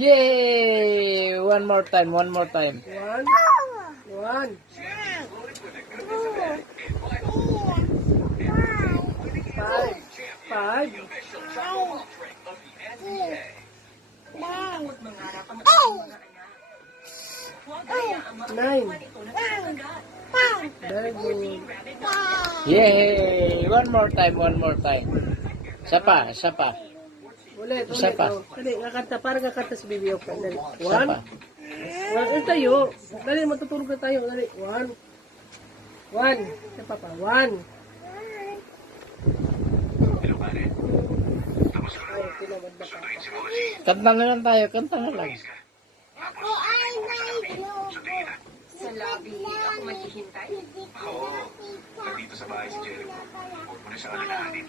Yay! One more time, one more time. One. Five. Nine. Very good. Yay! One more time, one more time. Isa pa, isa pa. Ulit. Isa pa. Oh. Dali, kakanta. Parang kakanta si Bibi Oka. Dali. Isa pa. One. Tayo. Dali, matutulog na tayo. Dali. One. Isa pa. One. Ay, tinawad na pa. Kanta na lang tayo, kanta na lang. Ako ay may globo. Sa lobby, ako maghihintay. Oo. Nandito sa bahay si Jericho. Huwag mo na siya alalahanin.